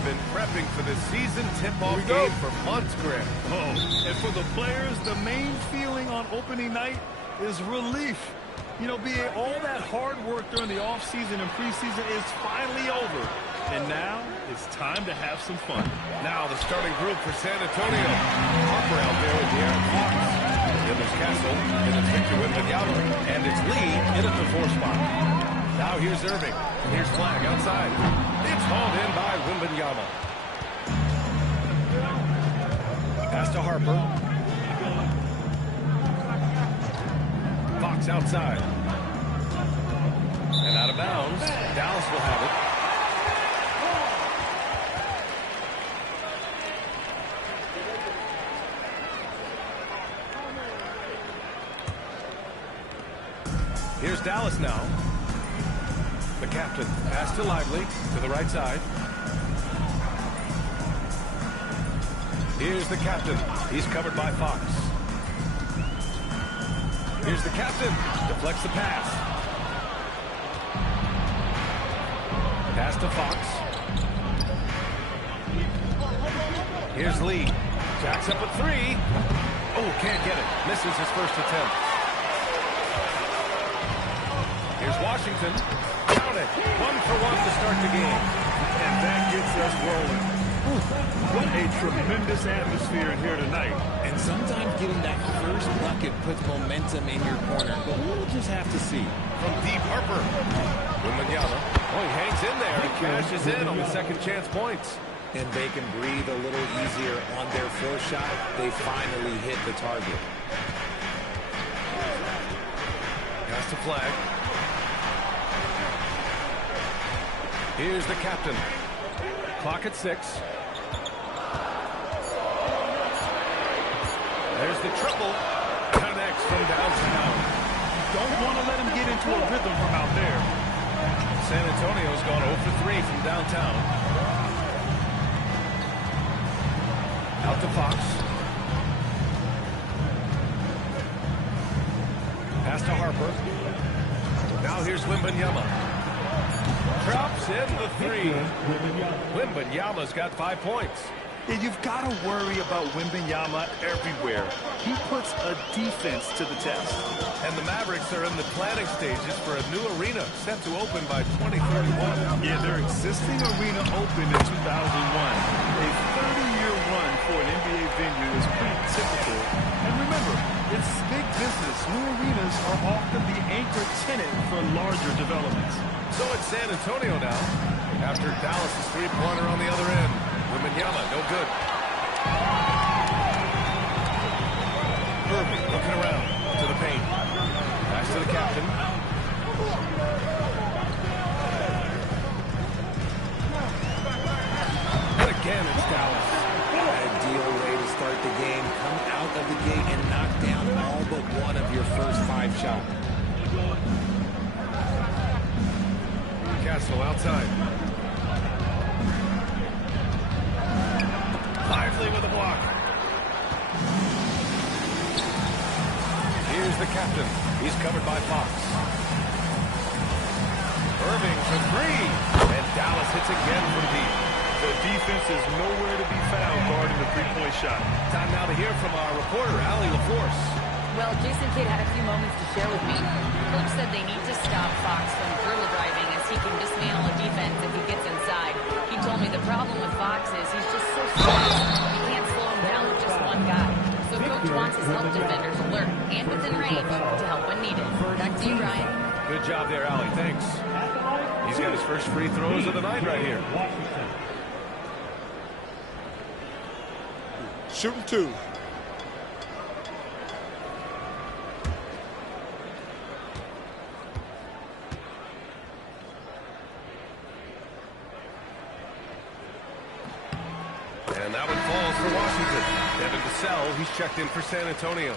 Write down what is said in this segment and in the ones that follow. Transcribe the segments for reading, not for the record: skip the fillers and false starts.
have been prepping for the season tip-off game for months, Graham. Oh, and for the players, the main feeling on opening night is relief. You know, BA, all that hard work during the offseason and preseason is finally over. And now it's time to have some fun. Now the starting group for San Antonio. Harper out there with De'Aaron Fox. Then there's Castle, and it's Victor Wembanyama, and it's Lee in at the 4 spot. Now here's Irving, and here's Flag outside. It's hauled in by Wembanyama. Pass to Harper. Fox outside. And out of bounds. Dallas will have it. Here's Dallas now. The captain. Pass to Lively. To the right side. Here's the captain. He's covered by Fox. Here's the captain. Deflects the pass. Pass to Fox. Here's Lee. Jacks up a 3. Oh, can't get it. Misses his first attempt. Here's Washington. Count it. 1 for 1 to start the game. And that gets us rolling. What a tremendous atmosphere in here tonight. And sometimes getting that first bucket puts momentum in your corner. But we'll just have to see. From deep, Harper. Wembanyama. Oh, he hangs in there and cashes in on the second chance points. And they can breathe a little easier on their 4th shot. They finally hit the target. Pass to Flag. Here's the captain. Clock at 6. There's the triple. Connects from downtown. Don't want to let him get into a rhythm from out there. San Antonio's gone 0 for 3 from downtown. Out to Fox. Pass to Harper. Now here's Wembanyama. Drops in the 3. Wembanyama's got 5 points. Yeah, you've got to worry about Wembanyama everywhere. He puts a defense to the test. And the Mavericks are in the planning stages for a new arena set to open by 2031. Yeah, their existing arena opened in 2001. A 30-year run for an NBA venue is pretty typical. And remember, it's big business. New arenas are often the anchor tenant for larger developments. So it's San Antonio now, after Dallas' 3-pointer on the other end. Wembanyama, no good. Irving looking around to the paint. Pass to the captain. And again, it's Dallas. Ideal way to start the game. Come out of the gate and knock down all but one of your first 5 shots. Castle outside. Lively with a block. Here's the captain. He's covered by Fox. Irving for 3. And Dallas hits again from deep. The defense is nowhere to be found guarding the 3-point shot. Time now to hear from our reporter, Allie LaForce. Well, Jason Kidd had a few moments to share with me. Coach said they need to stop Fox from dribble driving as he can dismantle a defense if he gets inside. He told me the problem with Fox is he's just so fast. You can't slow him down with just one guy. So Coach wants his help defenders alert and within range to help when needed. Back to you, Ryan. Good job there, Allie. Thanks. He's got his first free throws of the night right here. Shooting 2. And that one falls for Washington. Devin Vassell, he's checked in for San Antonio.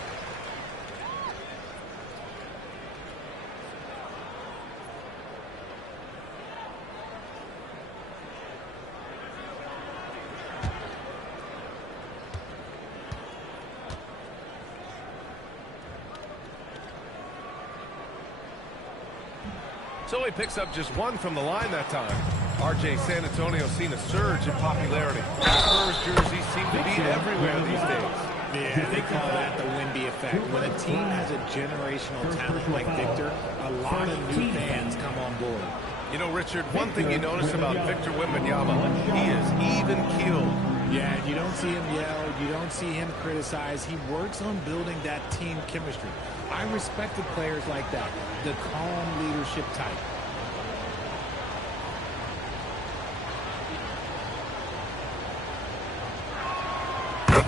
So he picks up just 1 from the line that time. RJ, San Antonio's seen a surge in popularity. Spurs jerseys seem to be everywhere these days. Yeah, they call that the Wemby effect. When a team has a generational talent like Victor, a lot of new fans come on board. You know, Richard, one thing you notice about Victor Wembanyama, he is even-keeled. Yeah, you don't see him yell. You don't see him criticize. He works on building that team chemistry. I respected players like that, the calm leadership type.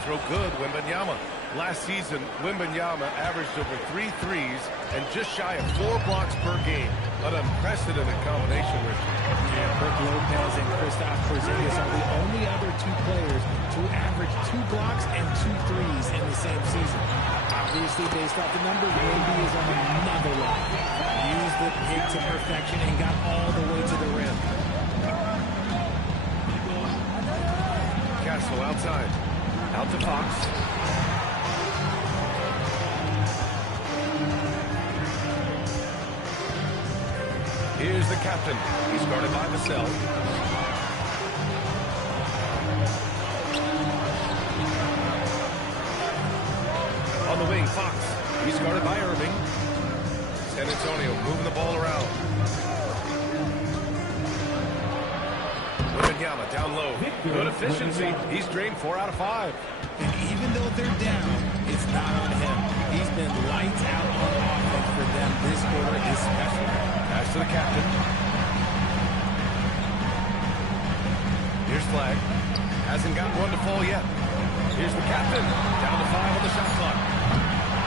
Throw good, Wembanyama. Last season, Wembanyama averaged over 3 threes and just shy of 4 blocks per game. An unprecedented combination, Richard. Yeah, Brook Lopez and Kristaps Porzingis are the only other 2 players to average 2 blocks and 2 threes in the same season. Obviously, based off the numbers, Wemby is on another level. Used the pick to perfection and got all the way to the rim. Castle outside. Out to Fox. Here's the captain. He's guarded by Vassell. On the wing, Fox. He's guarded by Irving. San Antonio moving the ball around. Wembanyama down low. Good efficiency. He's drained 4 out of 5. And even though they're down, it's not on him. He's been lights out on offense for them this quarter especially. Pass to the captain. Here's Flag. Hasn't got one to fall yet. Here's the captain. Down to 5 on the shot clock.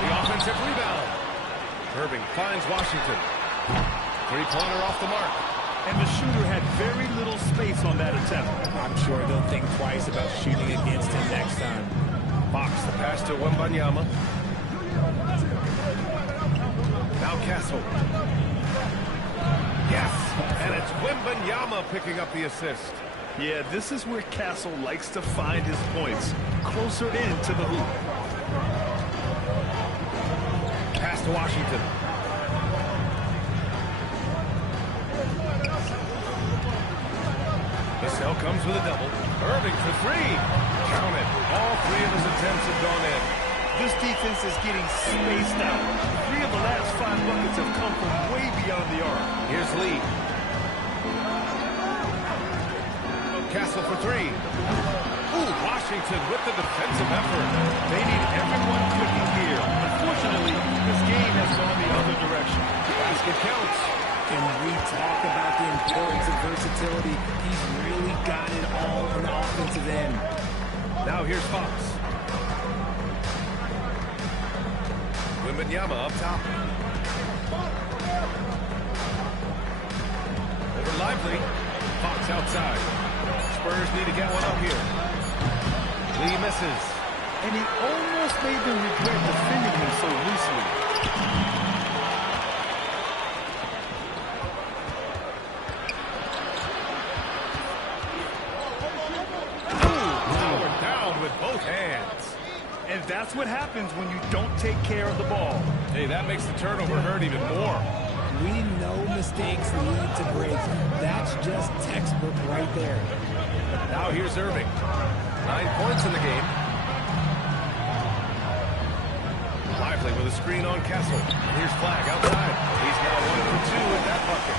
The offensive rebound. Irving finds Washington. 3-pointer off the mark. And the shooter had very little space on that attempt. I'm sure they'll think twice about shooting against him next time. Fox, the pass to Wembanyama. Now Castle. Yes, and it's Wembanyama picking up the assist. Yeah, this is where Castle likes to find his points, closer in to the hoop. Pass to Washington. Vassell comes with a double. Irving for 3. Count it. All 3 of his attempts have gone in. This defense is getting spaced out. 3 of the last 5 buckets have come from way beyond the arc. Here's Lee. Castle for 3. Ooh, Washington with the defensive effort. They need everyone clicking here. Unfortunately, this game has gone the other direction. Basket counts. And we talk about the importance of versatility. He's really got it all on the offensive end. Now here's Fox. Wembanyama up top. Over Lively. Fox outside. Spurs need to get one up here. Lee misses. And he almost made them regret defending him so loosely. Both hands. And that's what happens when you don't take care of the ball. Hey, that makes the turnover hurt even more. We know mistakes lead to breaks. That's just textbook right there. Now here's Irving. 9 points in the game. Lively with a screen on Castle. Here's Flag outside. He's now 1 for 2 with that bucket.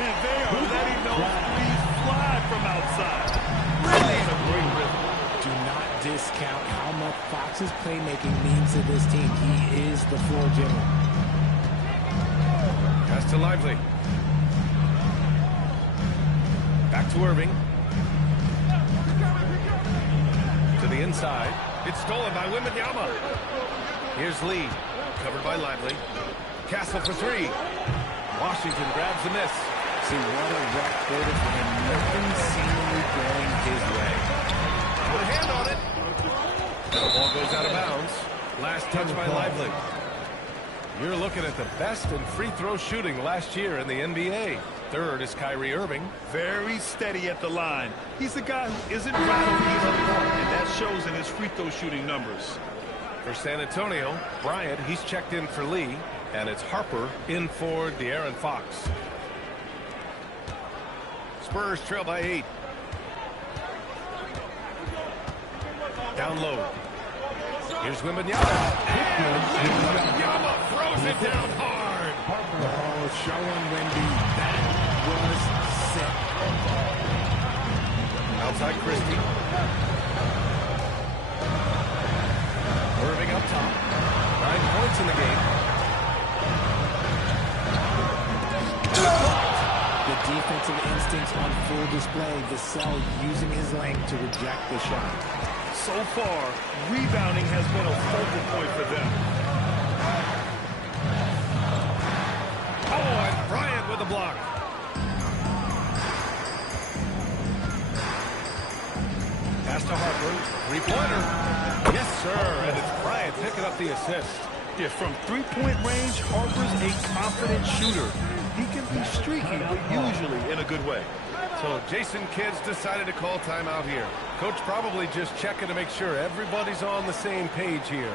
And they are letting those threes fly from outside. Really in a great rhythm. Do not discount how much Fox's playmaking means to this team. He is the floor general. Pass to Lively. Back to Irving. To the inside. It's stolen by Wembanyama. Here's Lee. Covered by Lively. Castle for 3. Washington grabs the miss. See, what a rough quarter for him. Nothing seemingly going his way. Put a hand on it. And the ball goes out of bounds. Last touch by Lively. You're looking at the best in free throw shooting last year in the NBA. Third is Kyrie Irving. Very steady at the line. He's the guy who isn't rattling either, and that shows in his free throw shooting numbers. For San Antonio, Bryant, he's checked in for Lee, and it's Harper in for De'Aaron Fox. Spurs trail by 8. Down low. Here's Wembanyama. And Wembanyama throws it down hard. Oh, showing Wemby that was sick. Outside Christie. Irving up top. 9 points in the game. The defensive instincts on full display. Vassell using his length to reject the shot. So far, rebounding has been a focal point for them. Oh, and Bryant with the block. Pass to Harper. Three-pointer. Yes, sir. And it's Bryant picking up the assist. Yeah, from three-point range, Harper's a confident shooter. He can be streaky, but usually in a good way. So Jason Kidd's decided to call timeout here. Coach probably just checking to make sure everybody's on the same page here.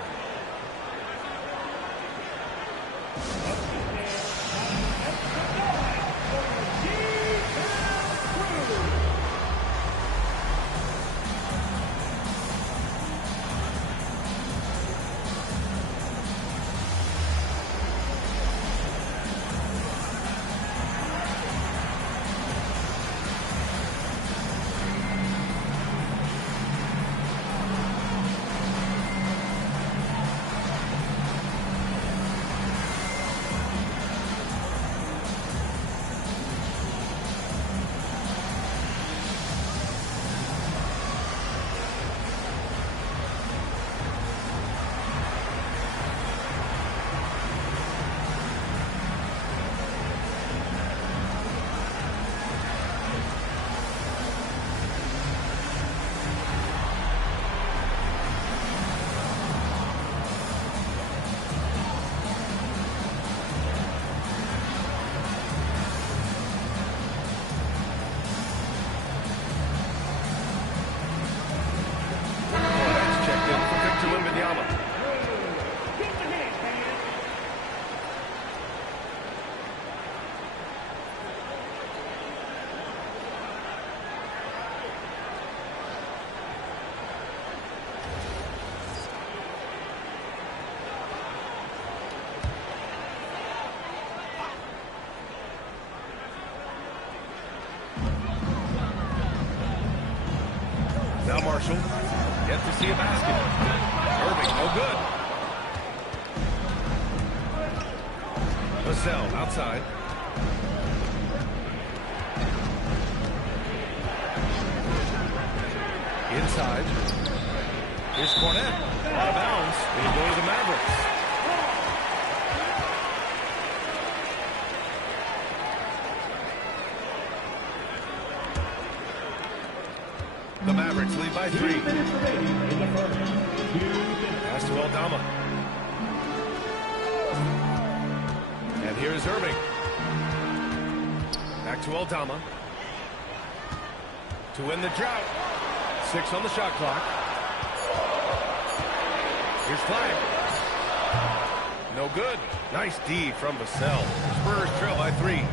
Now Marshall, yet to see a basket. Irving, no good. Vassell outside. Inside. Here's Cornette. Out of bounds. It'll go to the Mavericks. The Mavericks lead by 3. Pass to Aldama. And here's Irving. Back to Aldama. To win the drought. 6 on the shot clock. Here's Flag. No good. Nice D from Vassell. Spurs trail by 3.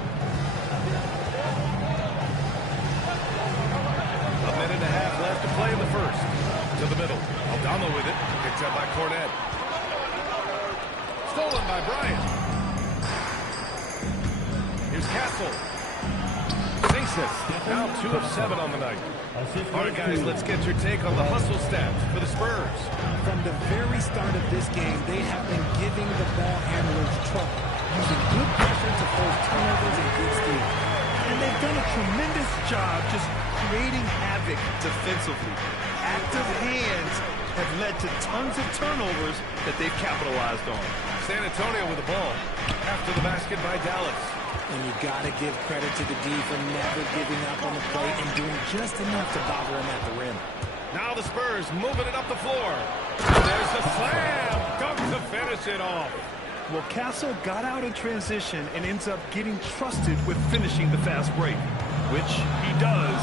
A minute and a half left to play in the first. To the middle. Aldama with it. Picked up by Cornette. Stolen by Bryant. Here's Castle. Sinks it. Now 2 of 7 on the night. All right, guys, let's get your take on the hustle stats for the Spurs. From the very start of this game, they have been giving the ball handlers trouble, using good pressure to force turnovers and good steals. And they've done a tremendous job just creating havoc defensively. Active hands have led to tons of turnovers that they've capitalized on. San Antonio with the ball. After the basket by Dallas. And you got to give credit to the D for never giving up on the plate and doing just enough to bother him at the rim. Now the Spurs moving it up the floor. There's the slam. Dunk to finish it off. Well, Castle got out in transition and ends up getting trusted with finishing the fast break, which he does.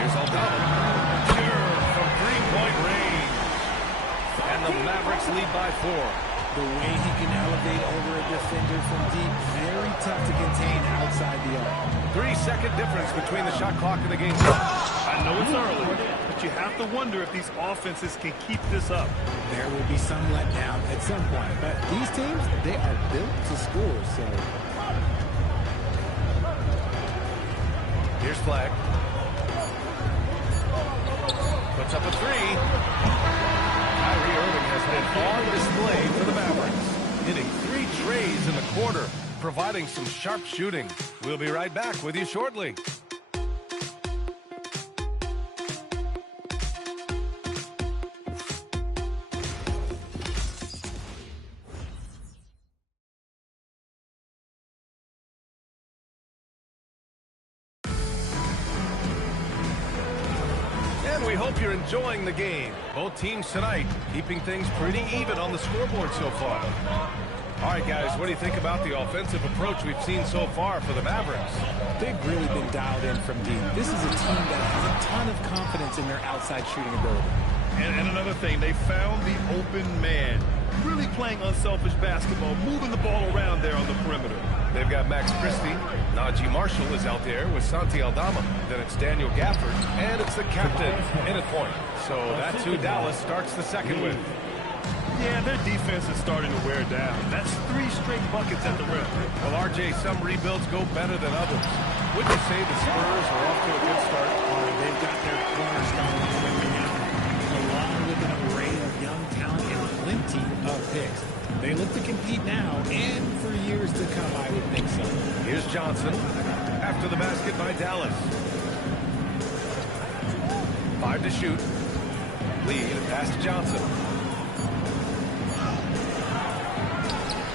Here's Aldama. Pure from 3-point range. And the Mavericks lead by 4. The way he can elevate over a defender from deep, very tough to contain outside the arc. 3-second difference between the shot clock and the game. I know it's early, but you have to wonder if these offenses can keep this up. There will be some letdown at some point, but these teams, they are built to score, so... Here's Flag. Puts up a three. Kyrie Irving has been on display for the Mavericks, hitting 3 trays in the quarter, providing some sharp shooting. We'll be right back with you shortly. We hope you're enjoying the game. Both teams tonight keeping things pretty even on the scoreboard so far. All right, guys, what do you think about the offensive approach we've seen so far for the Mavericks? They've really been dialed in from deep. This is a team that has a ton of confidence in their outside shooting ability. And another thing, they found the open man. Really playing unselfish basketball, moving the ball around there on the perimeter. They've got Max Christie. Najee Marshall is out there with Santi Aldama. Then it's Daniel Gafford. And it's the captain in at point. So that's who Dallas starts the second with. Yeah, their defense is starting to wear down. That's 3 straight buckets at the rim. Well, RJ, some rebuilds go better than others. Would you say the Spurs are off to a good start? They've got their cornerstones working out, along with an array of young talent and plenty of picks. They look to compete now and for years to come, I would think so. Here's Johnson after the basket by Dallas. 5 to shoot. Lead and pass to Johnson.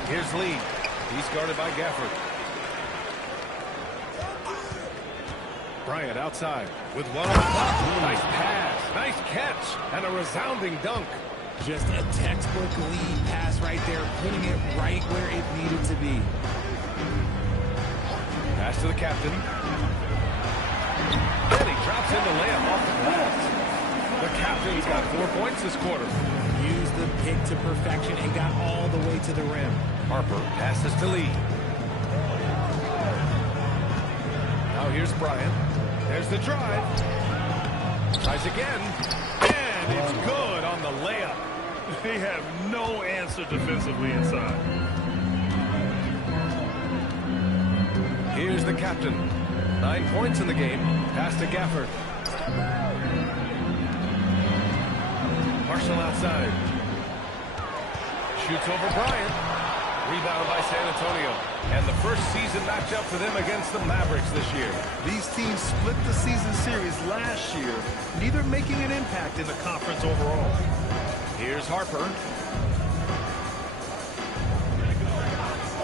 Here's Lee. He's guarded by Gafford. Bryant outside with one on the clock. Nice pass, nice catch, and a resounding dunk. Just a textbook lead pass right there, putting it right where it needed to be. Pass to the captain. And he drops in the layup off the glass. The captain's got 4 points this quarter. Used the pick to perfection and got all the way to the rim. Harper passes to Lee. Now here's Bryant. There's the drive. Tries again. And it's good on the layup. They have no answer defensively inside. Here's the captain. 9 points in the game. Pass to Gafford. Marshall outside. Shoots over Bryant. Rebound by San Antonio. And the first season matchup for them against the Mavericks this year. These teams split the season series last year, neither making an impact in the conference overall. Here's Harper.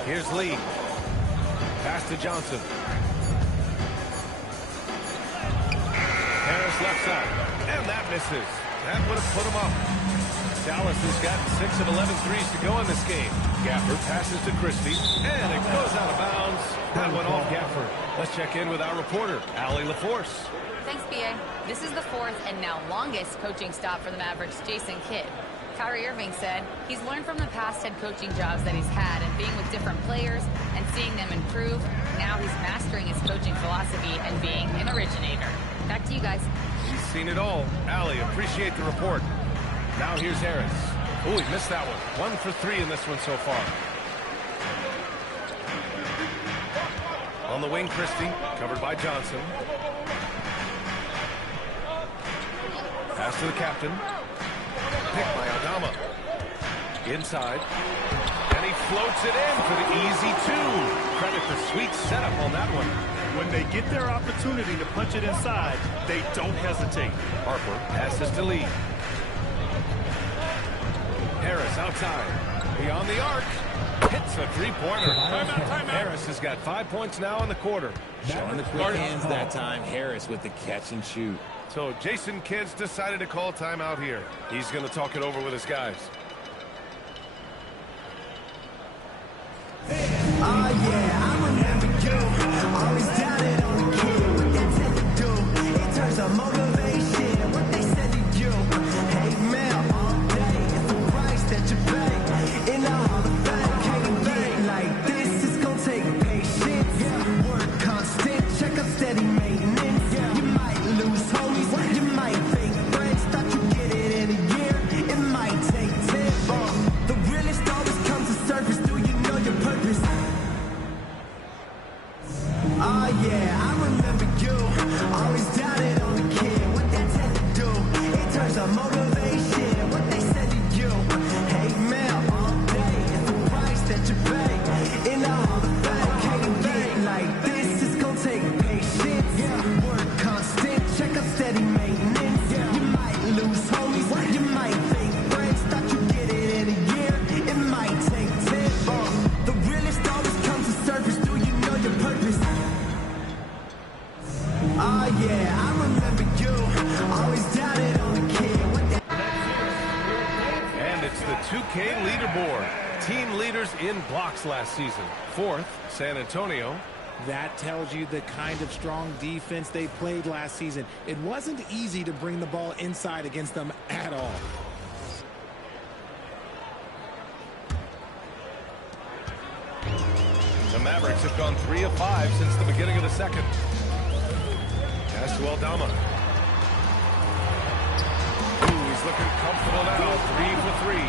Here's Lee. Pass to Johnson. Harris left side. And that misses. That would have put him up. Dallas has got 6 of 11 threes to go in this game. Gafford passes to Christie. And it goes out of bounds. That went off Gafford. Let's check in with our reporter, Allie LaForce. Thanks, B.A. This is the 4th and now longest coaching stop for the Mavericks, Jason Kidd. Kyrie Irving said he's learned from the past head coaching jobs that he's had and being with different players and seeing them improve. Now he's mastering his coaching philosophy and being an originator. Back to you guys. He's seen it all. Allie, appreciate the report. Now here's Harris. Oh, he missed that one. 1 for 3 in this one so far. On the wing, Christie, covered by Johnson. Pass to the captain. Picked by Aldama. Inside. And he floats it in for the easy 2. Credit the sweet setup on that one. When they get their opportunity to punch it inside, they don't hesitate. Harper passes to Lee. Harris outside. Beyond the arc. Hits a three-pointer. Harris has got 5 points now in the quarter. Showing the quick hands that time. Harris with the catch and shoot. So Jason Kidd's decided to call timeout here. He's going to talk it over with his guys. Oh yeah, I remember you. Always doubted on the kid. What they said to do. In terms of motivation, what they said to you. Hey man, all day, it's the price that you pay. In the 2K leaderboard. Team leaders in blocks last season. 4th, San Antonio. That tells you the kind of strong defense they played last season. It wasn't easy to bring the ball inside against them at all. The Mavericks have gone 3 of 5 since the beginning of the second. Pass to Aldama. Ooh, he's looking comfortable now. 3 for 3.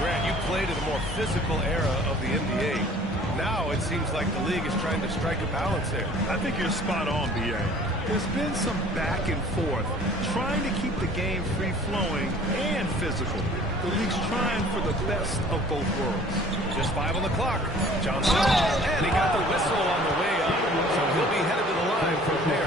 Grant, you played in a more physical era of the NBA. Now it seems like the league is trying to strike a balance there. I think you're spot on, B.A. There's been some back and forth, trying to keep the game free-flowing and physical. The league's trying for the best of both worlds. Just 5 on the clock. Johnson, and he got the whistle on the way up, so he'll be headed to the line for a pair.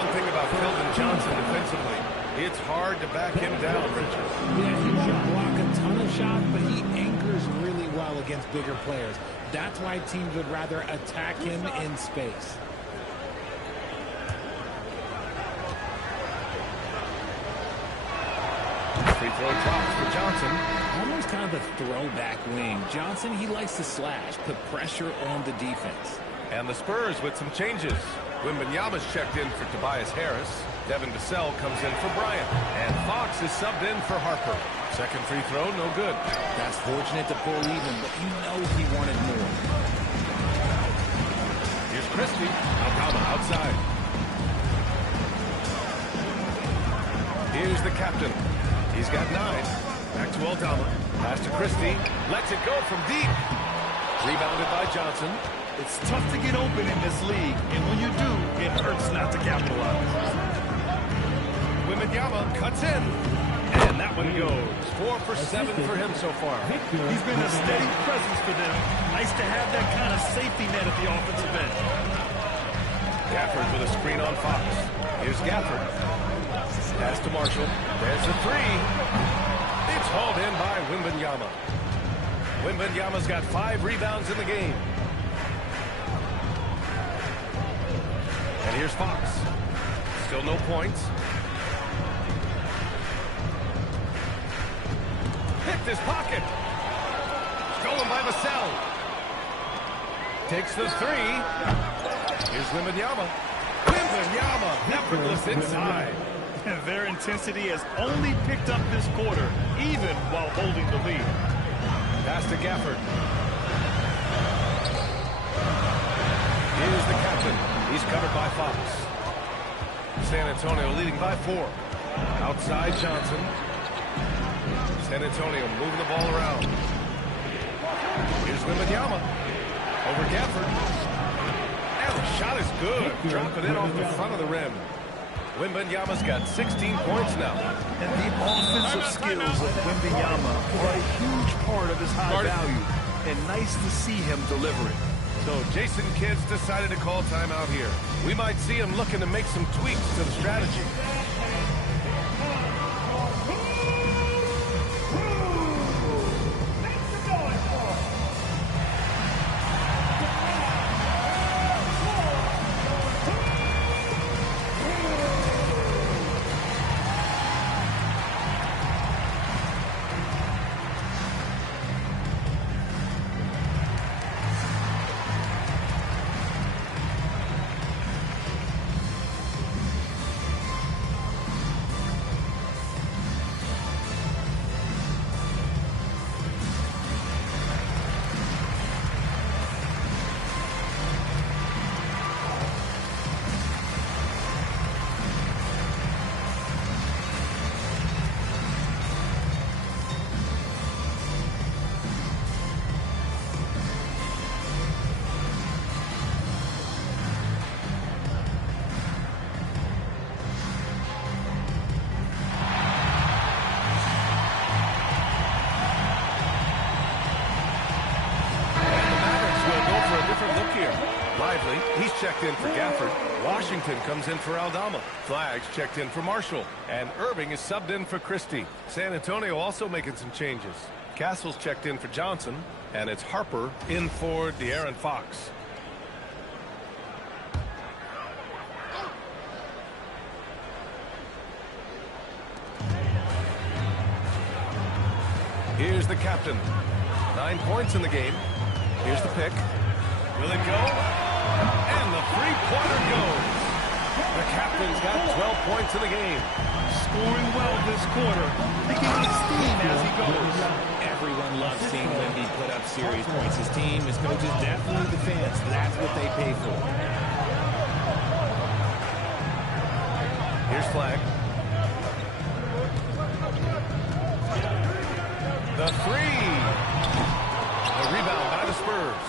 One thing about Keldon Johnson defensively, it's hard to back him down, Richard. Yeah, he won't block a ton of shots, but he anchors really well against bigger players. That's why teams would rather attack him in space. Free throw drops for Johnson. Almost kind of a throwback wing. Johnson, he likes to slash, put pressure on the defense. And the Spurs with some changes. Wembanyama's checked in for Tobias Harris. Devin Vassell comes in for Bryant. And Fox is subbed in for Harper. Second free throw, no good. That's fortunate to pull even, but you know he wanted more. Here's Christie. Aldama outside. Here's the captain. He's got 9. Back to Aldama. Pass to Christie. Lets it go from deep. Rebounded by Johnson. It's tough to get open in this league, and when you do, it hurts not to capitalize. Wembanyama cuts in. And that one goes. 4 for 7 for him so far. He's been a steady presence for them. Nice to have that kind of safety net at the offensive end. Gafford with a screen on Fox. Here's Gafford. Pass to Marshall. There's the 3. It's hauled in by Wembanyama. Wembanyama's got 5 rebounds in the game. And here's Fox. Still no points. Picked his pocket. Stolen by Vassell. Takes the 3. Here's Wembanyama. Wembanyama, effortless inside. Their intensity has only picked up this quarter, even while holding the lead. Pass to Gafford. Here's the captain. He's covered by Fox. San Antonio leading by 4. Outside Johnson. San Antonio moving the ball around. Here's Wembanyama. Over Gafford. And the shot is good. Dropping it off the front of the rim. Wembanyama's got 16 points now. And the offensive skills of Wembanyama are a huge part of his high value. And nice to see him delivering. So Jason Kidd's decided to call timeout here. We might see him looking to make some tweaks to the strategy. He's checked in for Gafford. Washington comes in for Aldama. Flags checked in for Marshall. And Irving is subbed in for Christie. San Antonio also making some changes. Castle's checked in for Johnson. And it's Harper in for De'Aaron Fox. Here's the captain. 9 points in the game. Here's the pick. Will it go? And the three-pointer goes. The captain's got 12 points in the game. Scoring well this quarter. Picking up steam as he goes. Everyone loves seeing Wemby put up serious points. His team, his coaches, definitely the fans. That's what they pay for. Here's Flag. The three. The rebound by the Spurs.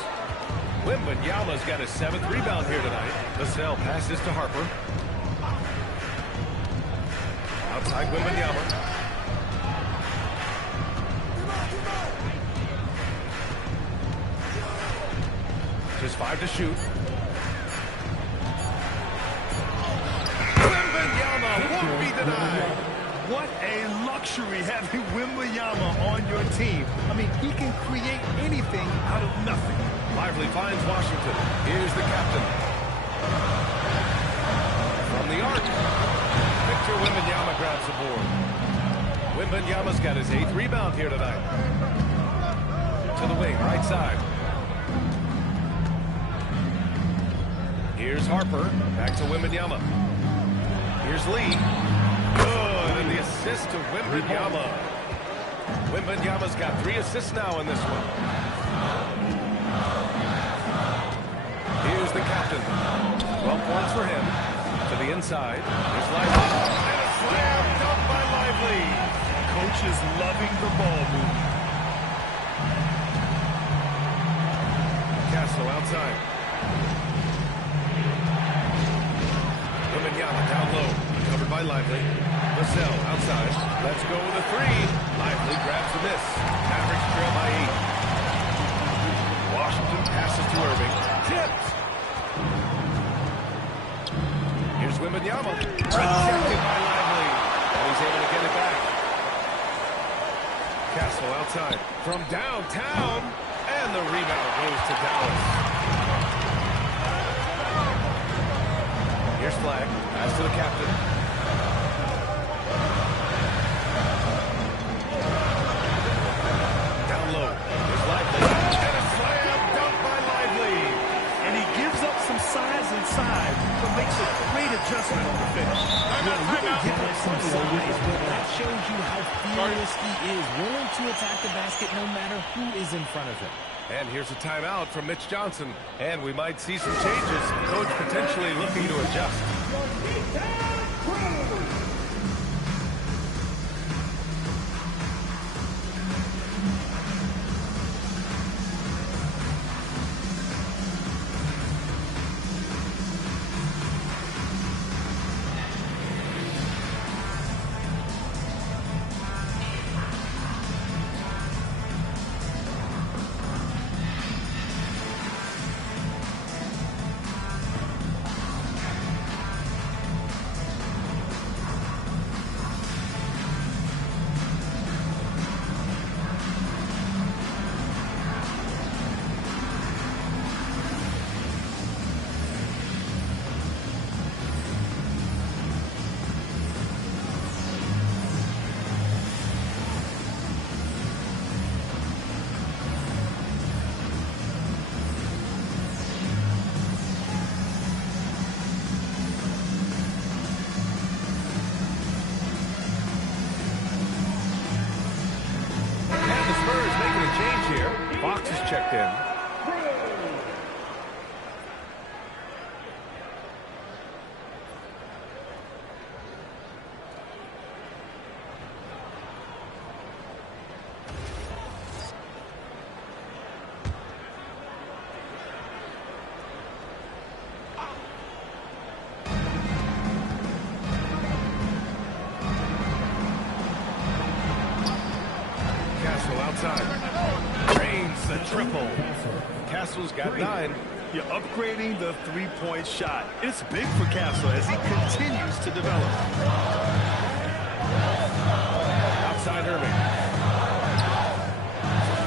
Wembanyama's got his 7th rebound here tonight. Vassell passes to Harper. Outside Wembanyama. Just 5 to shoot. Wembanyama won't be denied. What a luxury having Wembanyama on your team. I mean, he can create anything out of nothing. Lively finds Washington. Here's the captain. From the arc. Victor Wembanyama grabs the board. Wembanyama's got his 8th rebound here tonight. To the wing, right side. Here's Harper. Back to Wembanyama. Here's Lee. Good, and the assist to Wembanyama. Wembanyama's got 3 assists now in this one. Here's the captain. 12 points for him. To the inside. Here's Lively. And a slam dunk by Lively. Coach is loving the ball movement. Castle outside. Wembanyama down low. Covered by Lively. Vassell outside. Let's go with a 3. Lively grabs the miss. Mavericks trail by 8. Washington passes to Irving. Tipped. Here's Wembanyama. Rejected by Lively. And he's able to get it back. Castle outside. From downtown. And the rebound goes to Dallas. Here's Flag. Pass to the captain. Down low. Here's Lively. And a slam dunk by Lively. And he gives up some size inside, but makes a great adjustment on the finish. That shows you how fearless he is, willing to attack the basket no matter who is in front of him. And here's a timeout from Mitch Johnson. And we might see some changes. Coach potentially looking to adjust. Fox is checked in. Castle outside. Drains the triple. Castle's got 9. You're upgrading the three-point shot. It's big for Castle as he continues to develop. Outside Irving.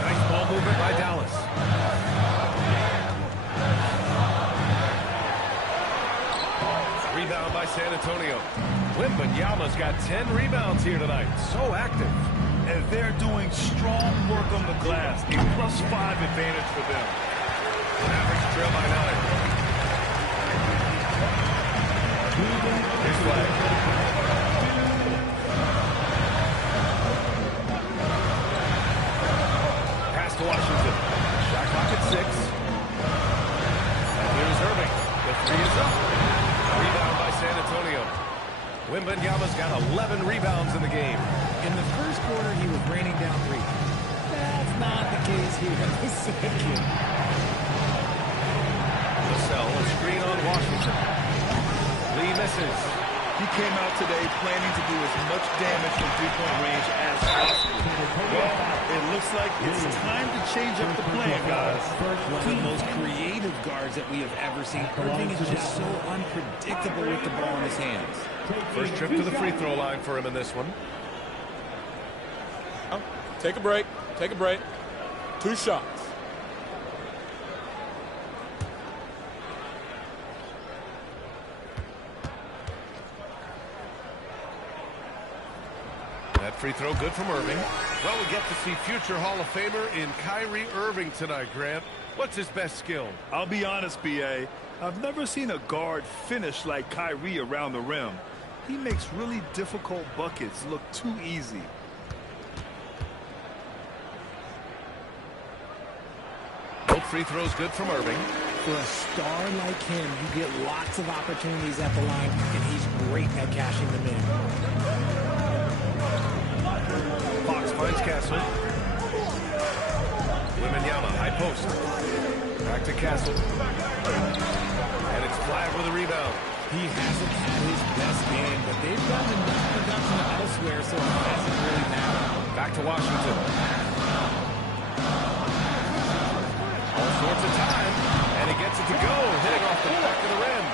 Nice ball movement by Dallas. Rebound by San Antonio. Wembanyama's got 10 rebounds here tonight. So active. and they're doing strong work on the glass. A +5 advantage for them. Mavericks trail by 9. Here's flag. Pass to Washington. Shot clock at 6. And here's Irving. The 3 is up. Rebound by San Antonio. Wembanyama's got 11 rebounds in the game. In the first quarter, he was raining down 3. That's not the case here in the second. Vassell, a screen on Washington. Lee misses. He came out today planning to do as much damage from three-point range as possible. Well, it looks like it's time to change up the plan, guys. One of the most creative guards that we have ever seen. Irving is just so unpredictable with the ball in his hands. First trip to the free throw line for him in this one. Take a break. Take a break. 2 shots. That free throw good from Irving. Well, we get to see future Hall of Famer in Kyrie Irving tonight, Grant. What's his best skill? I'll be honest, B.A. I've never seen a guard finish like Kyrie around the rim. He makes really difficult buckets look too easy. Both free throws good from Irving. For a star like him, you get lots of opportunities at the line, and he's great at cashing them in. Fox finds Castle. Wembanyama, high post. Back to Castle. And it's Flag with a rebound. He hasn't had his best game, but they've gotten enough production elsewhere, so it hasn't really mattered. Back to Washington. All sorts of time. And he gets it to go, hitting off the back of the rim.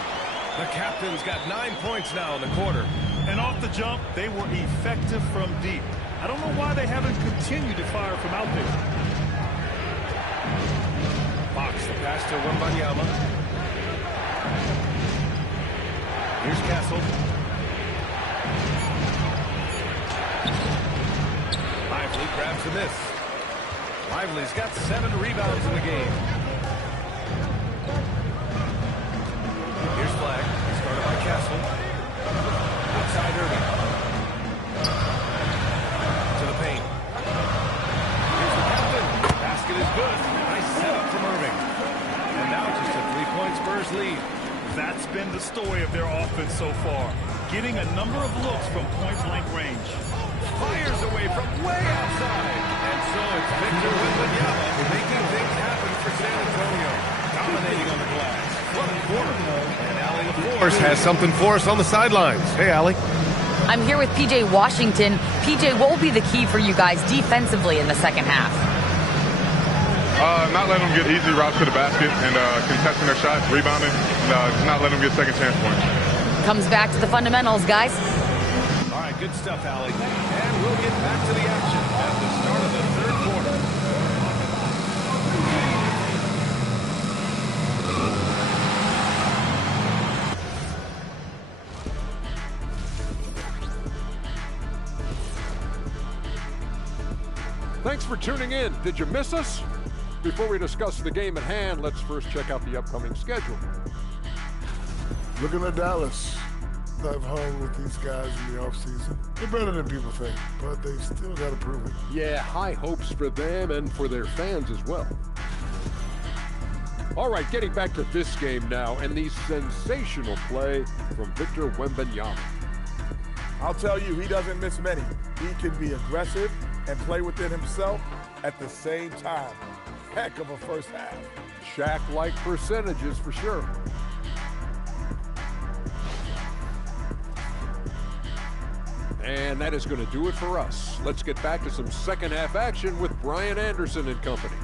The captain's got 9 points now in the quarter. And off the jump, they were effective from deep. I don't know why they haven't continued to fire from out there. Fox, the pass to Wembanyama. Here's Castle. Lively grabs the miss. Lively's got 7 rebounds in the game. Here's Flag. Started by Castle. Outside Irving. To the paint. Here's the captain. Basket is good. Nice setup from Irving. And now just a 3-point Spurs lead. That's been the story of their offense so far. Getting a number of looks from point-blank range. Fires away from way outside. And so it's Victor Wembanyama making things happen for San Antonio. Dominating on the glass. What a quarter. And Allie LaForce has something for us on the sidelines. Hey, Allie. I'm here with P.J. Washington. P.J., what will be the key for you guys defensively in the second half? Not letting them get easy routes to the basket and contesting their shots, rebounding, and not letting them get second chance points. Comes back to the fundamentals, guys. All right, good stuff, Allie. And we'll get back to the action at the start of the third quarter. Thanks for tuning in. Did you miss us? Before we discuss the game at hand, let's first check out the upcoming schedule. Looking at Dallas, I've hung with these guys in the offseason. They're better than people think, but they still got to prove it. Yeah, high hopes for them and for their fans as well. All right, getting back to this game now and the sensational play from Victor Wembanyama. I'll tell you, he doesn't miss many. He can be aggressive and play within himself at the same time. Heck of a first half. Shaq-like percentages for sure. And that is going to do it for us. Let's get back to some second half action with Brian Anderson and company.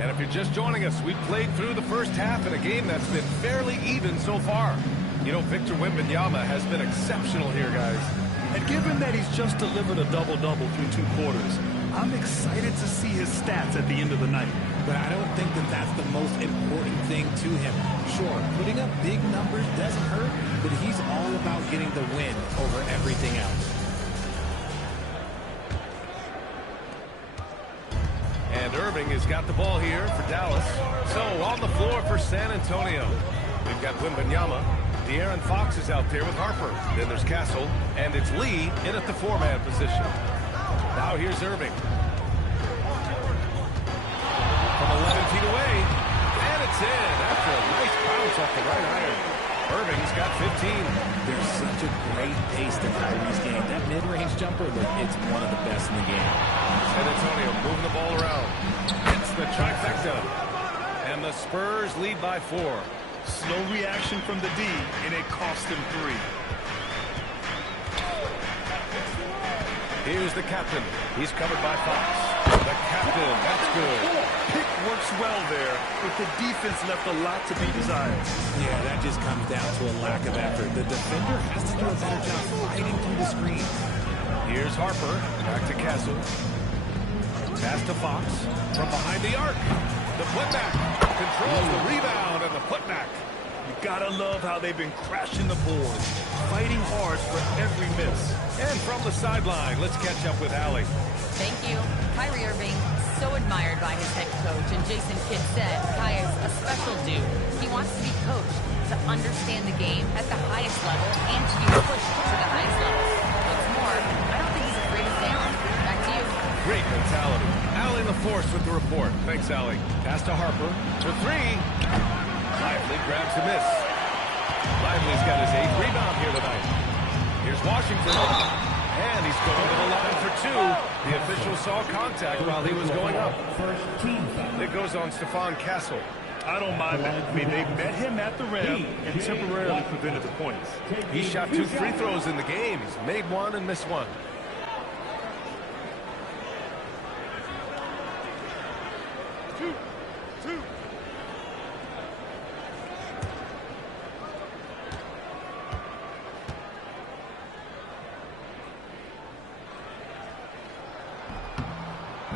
And if you're just joining us, we played through the first half in a game that's been fairly even so far. You know, Victor Wembanyama has been exceptional here, guys. And given that he's just delivered a double-double through 2 quarters, I'm excited to see his stats at the end of the night. But I don't think that that's the most important thing to him. Sure, putting up big numbers doesn't hurt, but he's all about getting the win over everything else. And Irving has got the ball here for Dallas. So on the floor for San Antonio, we've got Wembanyama. De'Aaron Fox is out there with Harper. Then there's Castle, and it's Lee in at the 4-man position. Now here's Irving. From 11 feet away, and it's in after a nice bounce off the right iron. Irving's got 15. There's such a great pace to Kyrie's game. That mid-range jumper, look, it's one of the best in the game. San Antonio moving the ball around. It's the trifecta. And the Spurs lead by 4. Slow reaction from the D, and it cost him 3. Here's the captain. He's covered by Fox. The captain, that's good. Pick works well there, but the defense left a lot to be desired. Yeah, that just comes down to a lack of effort. The defender has to do a better job fighting through the screen. Here's Harper. Back to Castle. Pass to Fox. From behind the arc. The putback. Controls the rebound and the putback. You gotta love how they've been crashing the boards, fighting hard for every miss. And from the sideline, let's catch up with Allie. Thank you. Kyrie Irving, so admired by his head coach, and Jason Kidd said Kai is a special dude. He wants to be coached to understand the game at the highest level and to be pushed to the highest level. What's more, I don't think he's afraid of fail. Back to you. Great mentality. Allie LaForce with the report. Thanks, Allie. Pass to Harper. For 3. Lively grabs the miss. Lively's got his 8th rebound here tonight. Here's Washington. And he's going to the line for 2. The official saw contact while he was going up. It goes on Stephon Castle. I don't mind that. I mean, they met him at the rim and temporarily prevented the points. He shot 2 free throws in the game. He's made 1 and missed 1.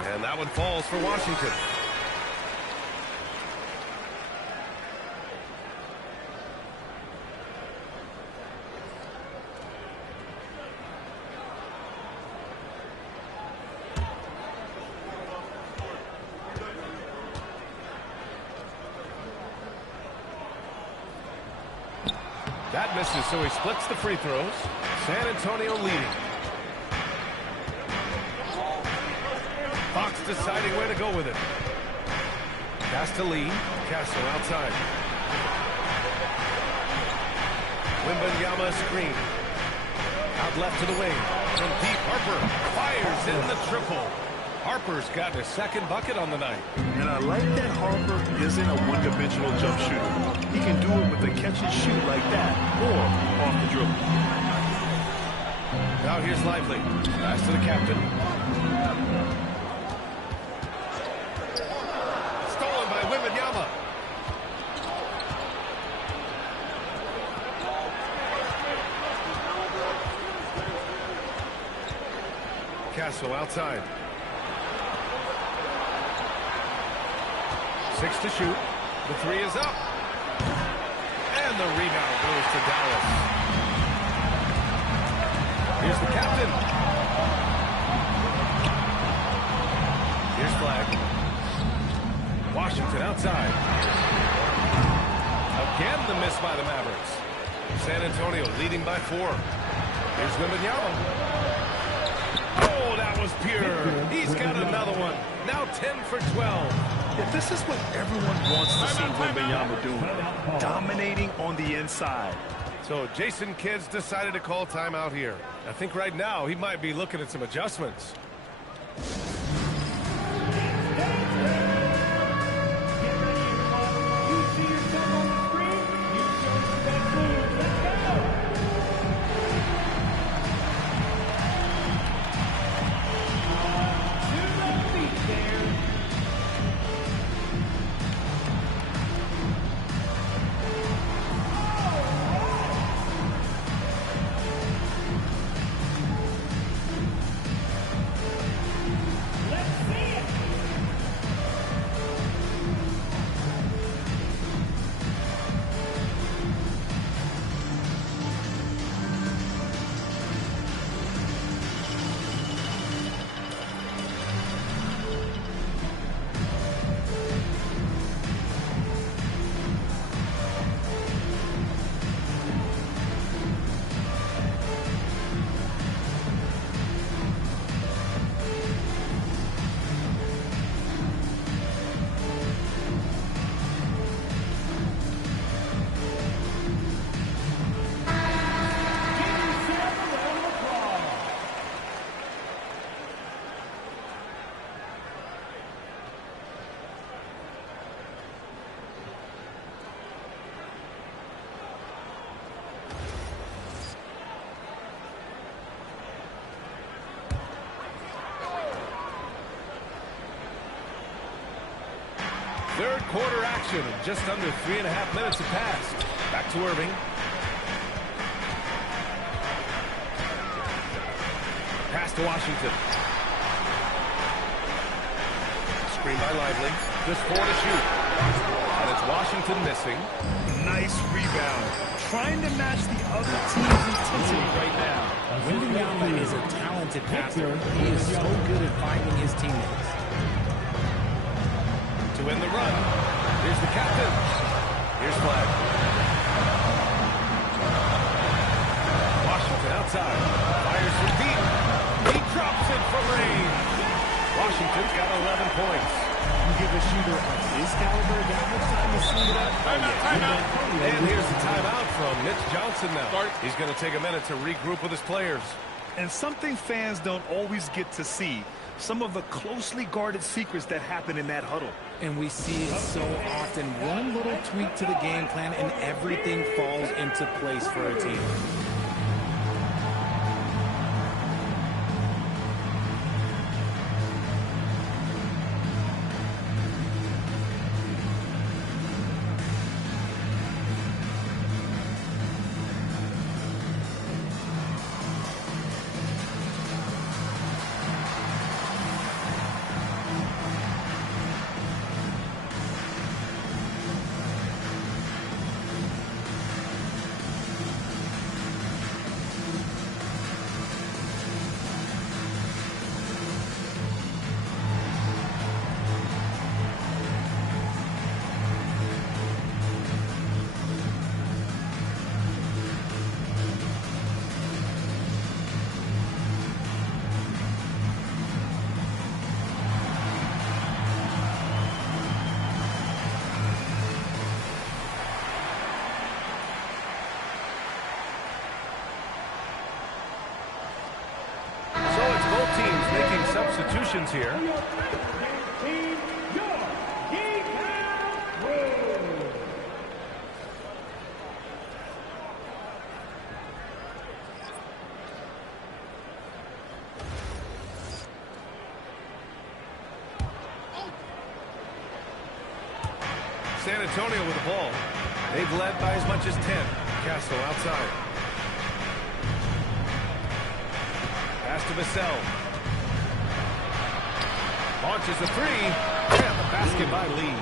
And that one falls for Washington. That misses, so he splits the free throws. San Antonio leading. Fox deciding where to go with it. Pass to Lee. Castle outside. Wembanyama screen. Out left to the wing. From deep, Harper fires in the triple. Harper's got his 2nd bucket on the night. And I like that Harper isn't a one-dimensional jump shooter. He can do it with a catch and shoot like that or off the dribble. Now here's Lively. Pass to the captain. Stolen by Wembanyama. Castle outside. 6 to shoot. The 3 is up. And the rebound goes to Dallas. Here's the captain. Here's Flag. Washington outside. Again the miss by the Mavericks. San Antonio leading by 4. Here's Wembanyama. Oh, that was pure. He's got another one. Now 10 for 12. Yeah, this is what everyone wants to see Wembanyama doing. Dominating on the inside. So Jason Kidd's decided to call timeout here. I think right now he might be looking at some adjustments. Third quarter action. Just under 3.5 minutes have passed. Back to Irving. Pass to Washington. Screen by Lively. Just 4 to shoot. And it's Washington missing. Nice rebound. Trying to match the other team's intensity right now. Wembanyama is a talented passer. He is so good at finding his teammates. To win the run. Here's the captain. Here's Flag. Washington outside. Fires from deep. He drops it from range. Washington's got 11 points. You give a shooter of his caliber that much time to sleeve it up. And here's the timeout from Mitch Johnson now. He's going to take a minute to regroup with his players. And something fans don't always get to see, some of the closely guarded secrets that happen in that huddle. And we see it so often. One little tweak to the game plan and everything falls into place for a team. Substitutions here. San Antonio with the ball. They've led by as much as 10. Castle outside. Pass to Vassell. Launches a three. And the basket by Lee.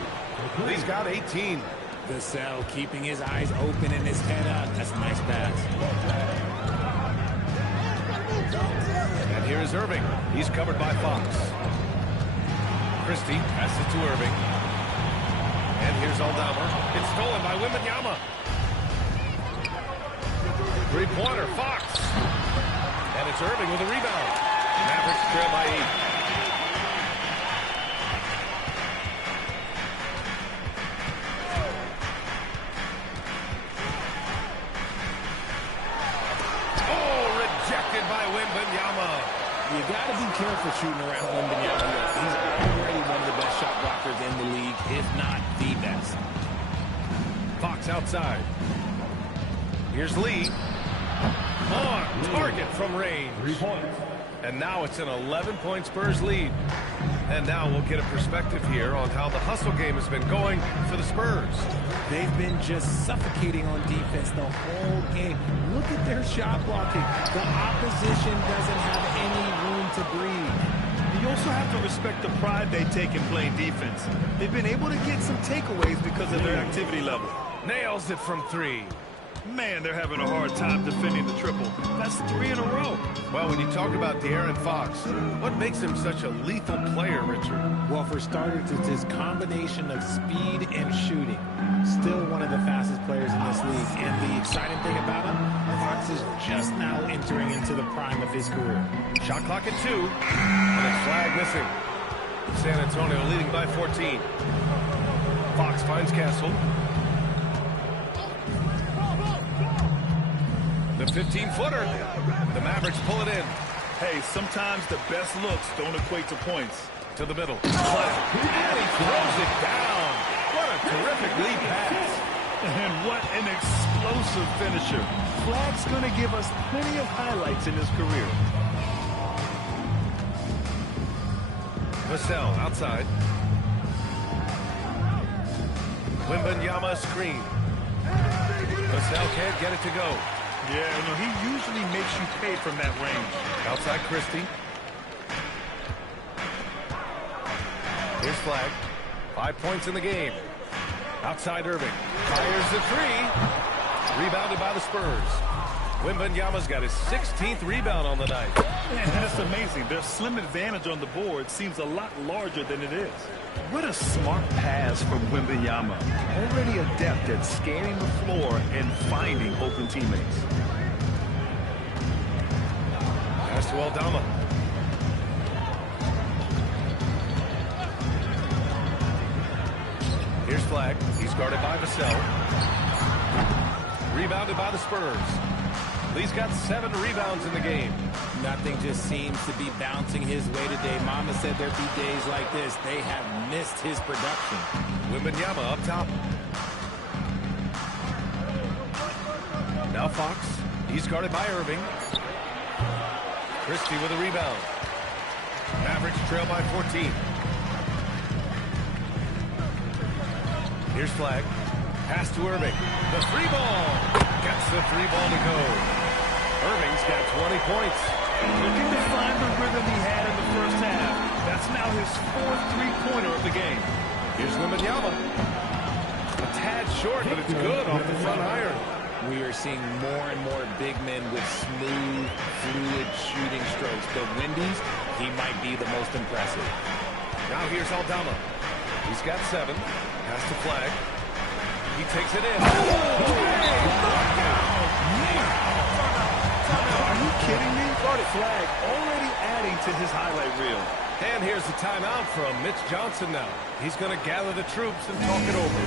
Lee's got 18. Vassell keeping his eyes open and his head up. That's a nice pass. And here is Irving. He's covered by Fox. Christie passes to Irving. And here's Aldama. It's stolen by Wembanyama. Three-pointer, Fox. And it's Irving with a rebound. Mavericks trail by 8. You got to be careful shooting around Wembanyama. He's already one of the best shot blockers in the league, if not the best. Fox outside. Here's Lee. On target from range. 3 points. And now it's an 11-point Spurs lead. And now we'll get a perspective here on how the hustle game has been going for the Spurs. They've been just suffocating on defense the whole game. Look at their shot blocking. The opposition doesn't have any room to breathe. You also have to respect the pride they take in playing defense. They've been able to get some takeaways because of their activity level. Nails it from 3. Man, they're having a hard time defending the triple. That's 3 in a row. Well, when you talk about De'Aaron Fox, what makes him such a lethal player, Richard? Well, for starters, it's his combination of speed and shooting. Still one of the fastest players in this league. And the exciting thing about him, Fox is just now entering into the prime of his career. Shot clock at 2. And a flag missing. San Antonio leading by 14. Fox finds Castle. The 15-footer. The Mavericks pull it in. Hey, sometimes the best looks don't equate to points. To the middle. And he throws it down. What a terrific lead pass. And what an explosive finisher. Flag's going to give us plenty of highlights in his career. Vassell outside. Wembanyama screen. Vassell can't get it to go. Yeah, no, he usually makes you pay from that range. Outside Christie. Here's Flag. 5 points in the game. Outside Irving. Fires the three. Rebounded by the Spurs. Wembanyama's got his 16th rebound on the night. Man, that's amazing. Their slim advantage on the board seems a lot larger than it is. What a smart pass from Wembanyama. Already adept at scanning the floor and finding open teammates. Pass to Aldama. Here's Flag. He's guarded by Vassell. Rebounded by the Spurs. Lee's got 7 rebounds in the game. Nothing just seems to be bouncing his way today. Mama said there'd be days like this. They have missed his production. Wembanyama up top. Now Fox. He's guarded by Irving. Christie with a rebound. Mavericks trail by 14. Here's Flag. Pass to Irving. The three ball. Gets the three ball to go. Irving's got 20 points. Looking to find the rhythm he had in the first half. That's now his 4th three-pointer of the game. Here's Wembanyama. A tad short, but it's good off the front iron. We are seeing more and more big men with smooth, fluid shooting strokes. But Wendy's, he might be the most impressive. Now here's Aldama. He's got 7. Pass to Flag. He takes it in. Are you kidding me? Flag already adding to his highlight reel. And here's the timeout from Mitch Johnson now. He's going to gather the troops and talk it over.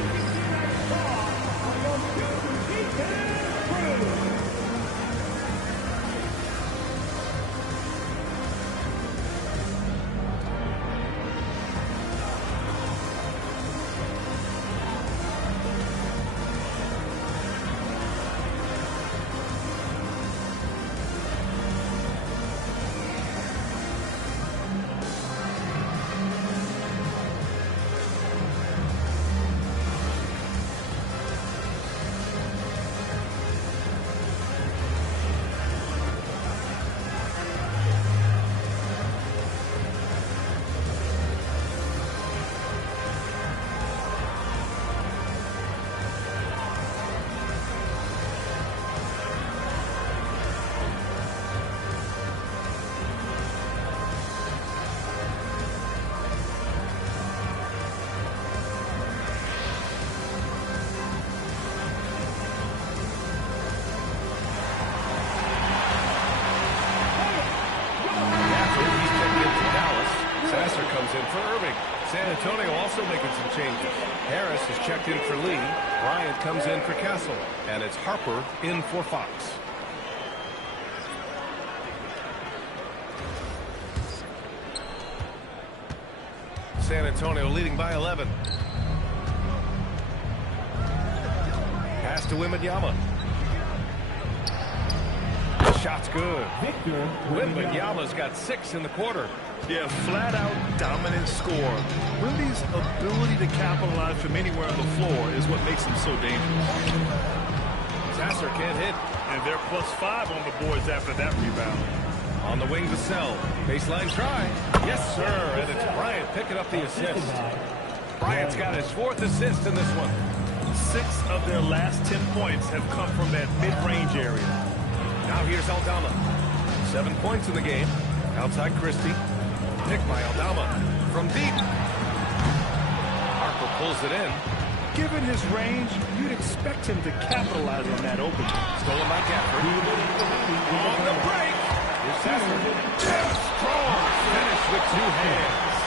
San Antonio also making some changes. Harris is checked in for Lee. Bryant comes in for Castle. And it's Harper in for Fox. San Antonio leading by 11. Pass to Wembanyama. Shot's good. Wembanyama's got 6 in the quarter. Yeah, flat-out dominant score. Wemby's ability to capitalize from anywhere on the floor is what makes him so dangerous. Sasser can't hit. And they're +5 on the boards after that rebound. On the wing, Vassell. Baseline try. Yes, sir. And it's Bryant picking up the assist. Bryant's got his 4th assist in this one. 6 of their last 10 points have come from that mid-range area. Now here's Aldama. 7 points in the game. Outside Christie. Picked by Aldama. From deep. Harper pulls it in. Given his range, you'd expect him to capitalize on that opening. Stolen by Gafford. On the break. Here's Sasser. Strong finish with 2 hands.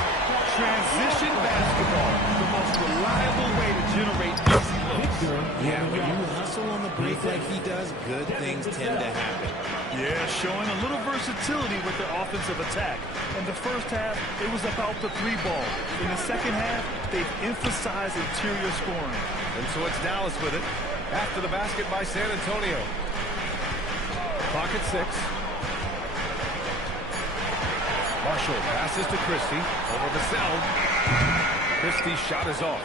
Transition basketball. The most reliable way to generate easy looks. Yeah, when you hustle on the break like he does, good things tend to happen. Yeah, showing a little versatility with their offensive attack. In the first half, it was about the 3-ball. In the second half, they've emphasized interior scoring. And so it's Dallas with it. After the basket by San Antonio. Clock at 6. Marshall passes to Christie. Over Vassell. Christie's shot is off.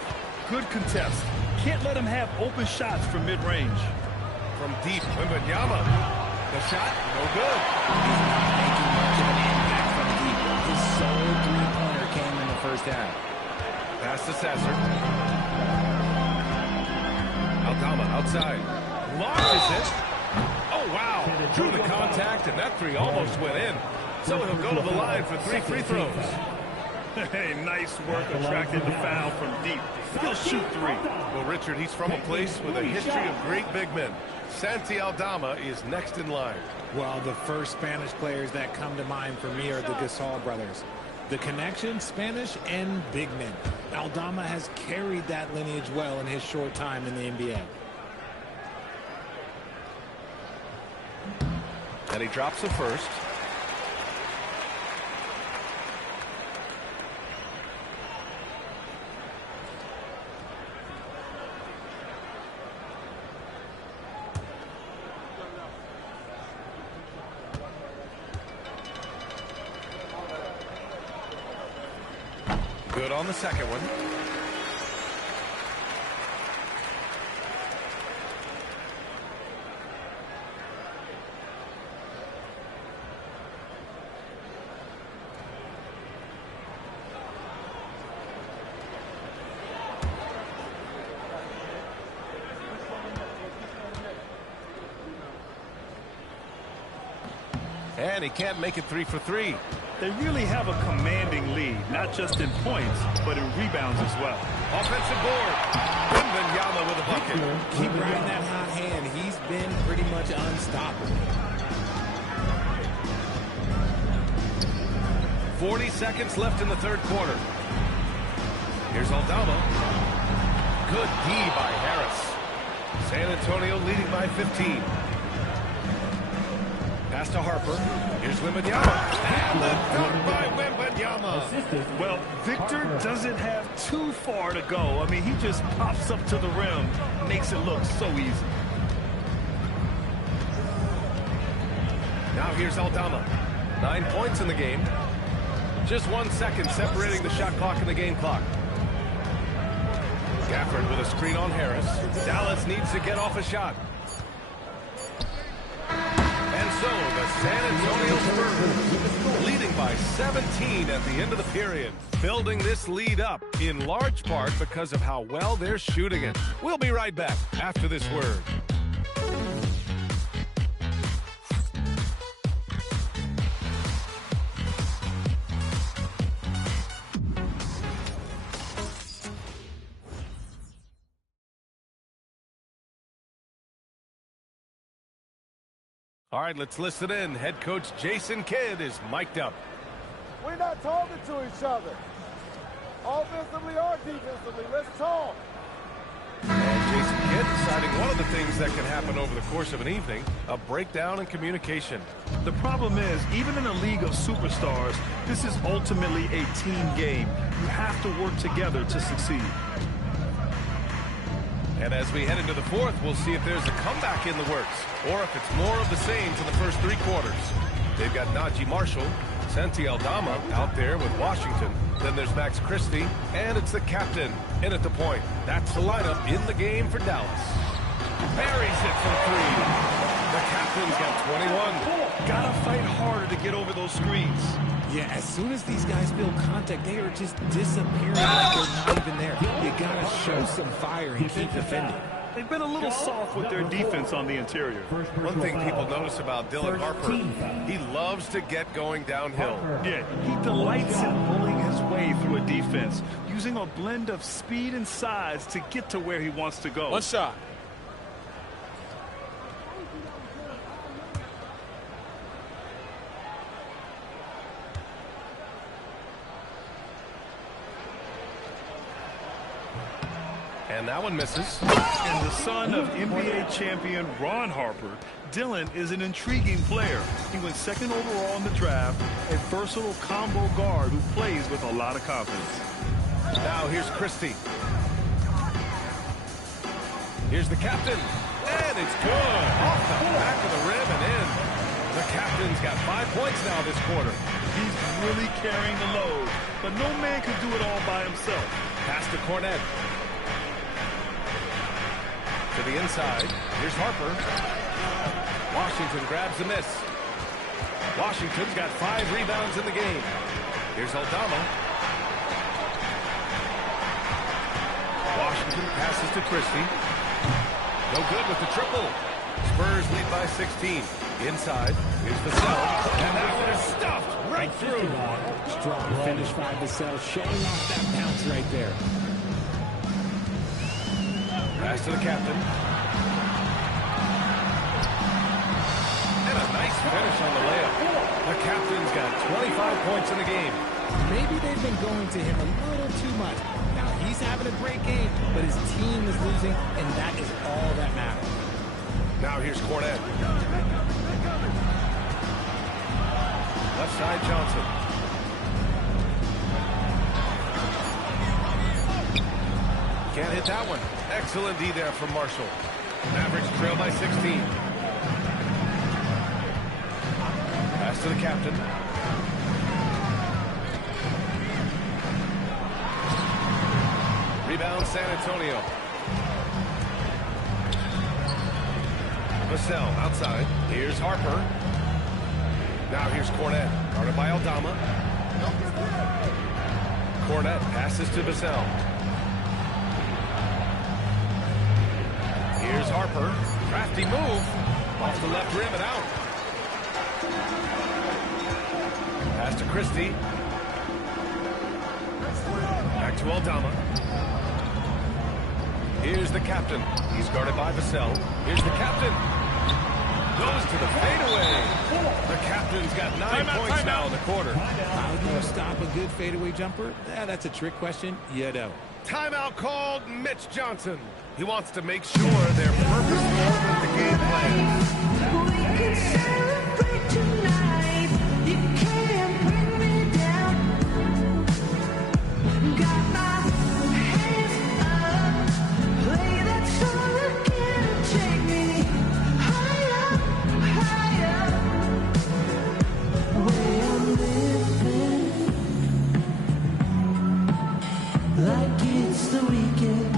Good contest. can't let him have open shots from mid-range. From deep, Wembanyama. The shot, no good. He's not making much of an impact from deep. His sole three-pointer came in the first half. Pass to Sasser. Aldama outside. Launches it. Oh, wow. Drew the contact, and that three almost went in. So he'll go to the line for 3 free throws. Hey, nice work attracting the foul from deep. He'll shoot 3. Well, Richard, he's from a place with a history of great big men. Santi Aldama is next in line. Well, the first Spanish players that come to mind for me are the Gasol brothers. The connection, Spanish and big men. Aldama has carried that lineage well in his short time in the NBA. And he drops the first. Good on the second one. And he can't make it 3 for 3. They really have a commanding lead, not just in points, but in rebounds as well. Offensive board. Wembanyama with a bucket. Keep riding that hot hand. He's been pretty much unstoppable. 40 seconds left in the third quarter. Here's Aldama. Good D by Harris. San Antonio leading by 15. Pass to Harper. Here's Wembanyama. And the dunk by Wembanyama. Well, Victor doesn't have too far to go. I mean, he just pops up to the rim, makes it look so easy. Now here's Aldama. 9 points in the game. Just 1 second separating the shot clock and the game clock. Gafford with a screen on Harris. Dallas needs to get off a shot. And so the San Antonio Spurs leading by 17 at the end of the period. Building this lead up in large part because of how well they're shooting it. We'll be right back after this word. All right, let's listen in. Head coach Jason Kidd is mic'd up. We're not talking to each other. Offensively or defensively, let's talk. And Jason Kidd deciding one of the things that can happen over the course of an evening, a breakdown in communication. The problem is, even in a league of superstars, this is ultimately a team game. You have to work together to succeed. And as we head into the fourth, we'll see if there's a comeback in the works, or if it's more of the same to the first 3 quarters. They've got Najee Marshall, Santi Aldama out there with Washington. Then there's Max Christie, and it's the captain in at the point. That's the lineup in the game for Dallas. Buries it from 3. The captain's got 21. Gotta fight harder to get over those screens. Yeah, as soon as these guys feel contact, they are just disappearing like they're not even there. You gotta show some fire and keep defending. They've been a little soft with their defense on the interior. One thing people notice about Dylan Harper, he loves to get going downhill. Yeah, he delights in pulling his way through a defense, using a blend of speed and size to get to where he wants to go. One shot. And that one misses. And the son of NBA champion Ron Harper, Dylan is an intriguing player. He went 2nd overall in the draft, a versatile combo guard who plays with a lot of confidence. Now here's Christie. Here's the captain. And it's good. Off the back of the rim and in. The captain's got 5 points now this quarter. He's really carrying the load, but no man can do it all by himself. Pass to Cornette. the inside. Here's Harper. Washington grabs the miss. Washington's got 5 rebounds in the game. Here's Aldama. Washington passes to Christie. No good with the triple. Spurs lead by 16. Inside, here's Vassell. And that one is stuffed right through. Strong finish by Vassell, showing off that bounce right there. Pass to the captain. And a nice finish on the layup. The captain's got 25 points in the game. Maybe they've been going to him a little too much. Now he's having a great game, but his team is losing, and that is all that matters. Now here's Cornette. Left side, Johnson. Can't hit that one. Excellent D there from Marshall. Mavericks trail by 16. Pass to the captain. Rebound, San Antonio. Vassell outside. Here's Harper. Now here's Cornette. Guarded by Aldama. Cornette passes to Vassell. Here's Harper. Crafty move. Off the left rim and out. Pass to Christie. Back to Aldama. Here's the captain. He's guarded by Vassell. Here's the captain. Goes to the fadeaway. The captain's got 9 points now in the quarter. How do you stop a good fadeaway jumper? That's a trick question. You don't. Timeout called Mitch Johnson. He wants to make sure they're purposeful with the game plan. We can celebrate tonight. You can't bring me down. Got my hands up. Play that song again. Take me higher, higher. Where I'm living like it's the weekend.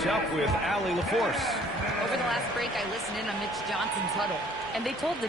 Up with Allie LaForce. Over the last break, I listened in on Mitch Johnson's huddle, and they told the